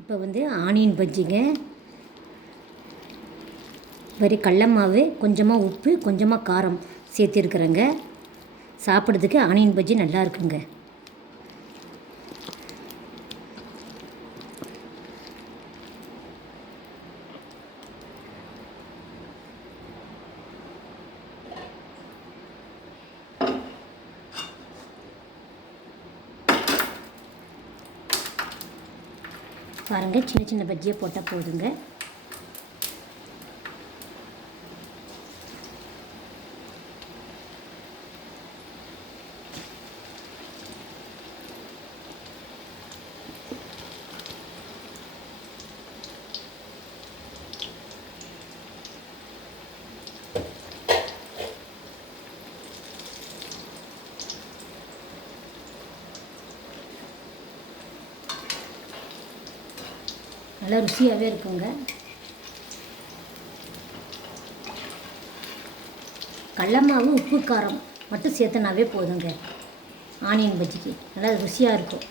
இப்போ வந்து ஆனியன் பஜ்ஜிங்க. வெறும் கடல மாவு கொஞ்சமாக உப்பு கொஞ்சமாக காரம் சேர்த்துருக்குறேங்க. சாப்பிட்றதுக்கு ஆனியன் பஜ்ஜி நல்லா இருக்குங்க. பாருங்கள் சின்ன சின்ன பஜ்ஜியை போட்டால் போதுங்க. நல்லா ருசியாகவே இருக்குங்க. கடலமாவு உப்பு காரம் மட்டும் சேர்த்தனாவே போதுங்க. ஆனியன் பஜ்ஜிக்கு. நல்லா ருசியாக இருக்கும்.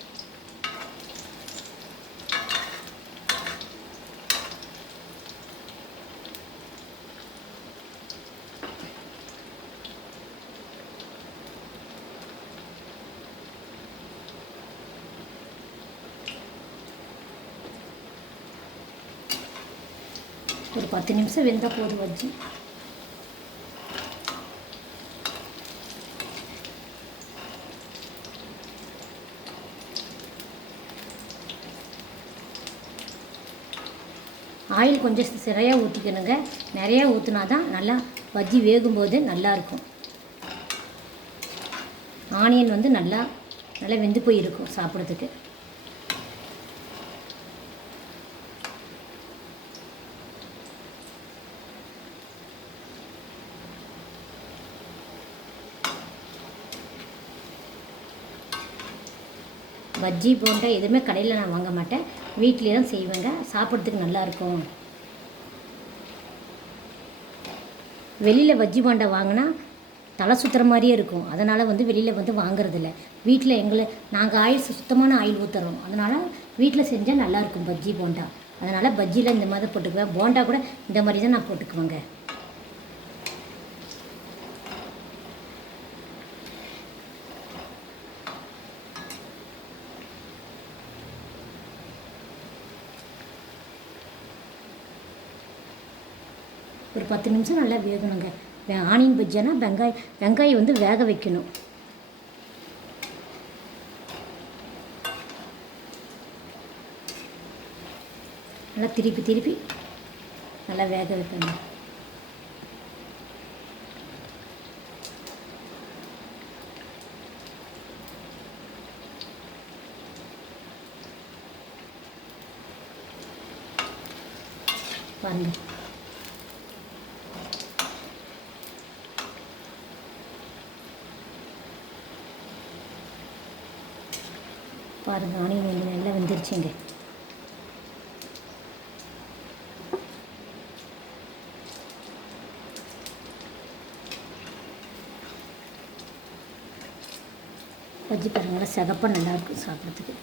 ஒரு பத்து நிமிஷம் வெந்தால் போதும் வச்சு ஆயில் கொஞ்சம் சிறையாக ஊற்றிக்கணுங்க நிறையா ஊற்றினா தான் நல்லா வஜ்ஜி வேகும்போது நல்லாயிருக்கும் ஆனியன் வந்து நல்லா நல்லா வெந்து போயிருக்கும் சாப்பிட்றதுக்கு. பஜ்ஜி போண்டா எதுவுமே கடையில் நான் வாங்க மாட்டேன். வீட்டிலே தான் செய்வேங்க. சாப்பிட்றதுக்கு நல்லாயிருக்கும் வெளியில் பஜ்ஜி போண்டா வாங்கினா தலை சுற்றுற மாதிரியே இருக்கும். அதனால் வந்து வெளியில் வந்து வாங்குறதில்ல. வீட்டில் எங்களை நாங்கள் ஆயில் சுத்தமான ஆயில் ஊற்றுறோம் அதனால் வீட்டில் செஞ்சால் நல்லாயிருக்கும் பஜ்ஜி போண்டா. அதனால் பஜ்ஜியில் இந்த மாதிரி போட்டுக்குவேன். போண்டா கூட இந்த மாதிரி தான் நான் போட்டுக்குவேங்க. ஒரு பத்து நிமிஷம் நல்லா வேகணுங்க. ஆனியன் பஜ்ஜினா வெங்காயம் வெங்காயம் வந்து வேக வைக்கணும். நல்லா திருப்பி திருப்பி நல்லா வேக வைப்பேங்க. பாருங்கள் பாருங்க ஆனியன் வந்து நல்லா வந்துருச்சுங்க. வச்சு பாருங்க நல்லா சிகப்பாக நல்லாயிருக்கும் சாப்பிட்றதுக்கு.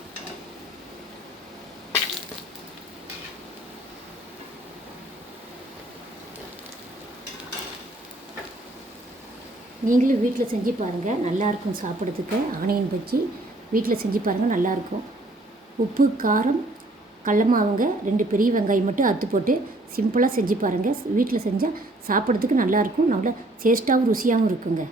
நீங்களும் வீட்டில் செஞ்சு பாருங்கள் நல்லாயிருக்கும் சாப்பிட்றதுக்கு. ஆனியன் பஜ்ஜி. வீட்டில் செஞ்சு பாருங்கள் நல்லாயிருக்கும். உப்பு காரம் கடல மாவுங்க ரெண்டு பெரிய வெங்காயம் மட்டும் அத்து போட்டு சிம்பிளாக செஞ்சு பாருங்கள் வீட்டில் செஞ்சால் சாப்பிட்றதுக்கு நல்லாயிருக்கும். நல்லா டேஸ்ட்டாகவும் ருசியாகவும் இருக்குங்க.